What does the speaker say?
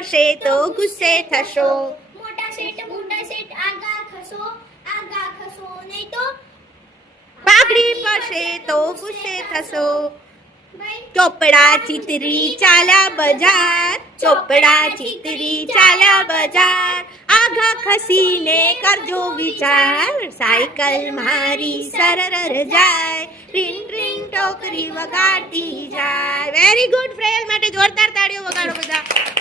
પડશે તો ગુસ્સે થશો. મોટા શેઠ આગા ખસો નહીં તો પાઘડી પડશે તો ગુસ્સે થશો. ભાઈ ચોપડા ચિતરી ચાલ્યા બજાર, ચોપડા ચિતરી ચાલ્યા બજાર, આઘા ખસીને કરજો વિચાર, સાયકલ મારી સરર જાય, ટ્રીન ટ્રીન ટોકરી વગાડતી જાય. વેરી ગુડ ફ્રેન્ડ, માટે જોરદાર તાળીઓ વગાડો બધા.